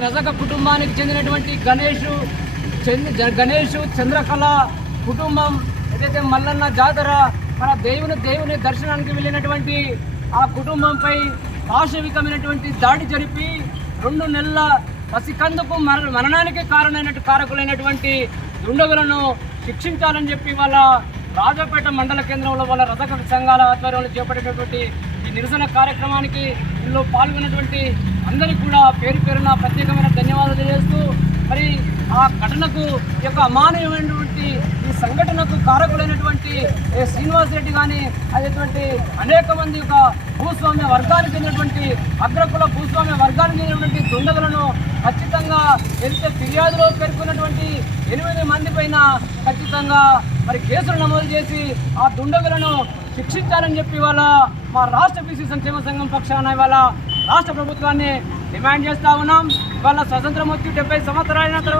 రజక కుటుంబానికి చెందినటువంటి గణేష్ చంద్రకళ కుటుంబం ఏదైతే మల్లన్న జాతర మన దేవుని దర్శనానికి వెళ్ళినటువంటి ఆ కుటుంబంపై పాశవికమైనటువంటి దాడి జరిపి 2 నెలల పసికందుకు మరణానికి కారకులైనటువంటి దుండగులను శిక్షించాలని చెప్పి వాళ్ళ రాజపేట మండల కేంద్రంలో వాళ్ళ రజక సంఘాల ఆధ్వర్యంలో చేపట్టేటటువంటి ఈ నిరసన కార్యక్రమానికి ఇందులో పాల్గొన్నటువంటి అందరికీ కూడా పేరున ప్రత్యేకమైన ధన్యవాదాలు తెలియజేస్తూ మరి ఆ ఘటనకు యొక్క అమానవమైనటువంటి ఈ సంఘటనకు కారకులైనటువంటి శ్రీనివాస్ రెడ్డి కానీ అదేటువంటి అనేక మంది యొక్క భూస్వామ్య వర్గానికి చెందినటువంటి అగ్రకుల భూస్వామ్య వర్గానికి చెందినటువంటి దుండగులను ఖచ్చితంగా ఎంత ఫిర్యాదులో పేర్కొన్నటువంటి 8 మంది పైన ఖచ్చితంగా మరి కేసులు నమోదు చేసి ఆ దుండగులను శిక్షించాలని చెప్పి ఇవాళ మా రాష్ట్ర బీసీ సంక్షేమ సంఘం పక్షాన ఇవాళ రాష్ట్ర ప్రభుత్వాన్ని డిమాండ్ చేస్తూ ఉన్నాం. ఇవాళ స్వతంత్రం వచ్చి 70 సంవత్సరాలైన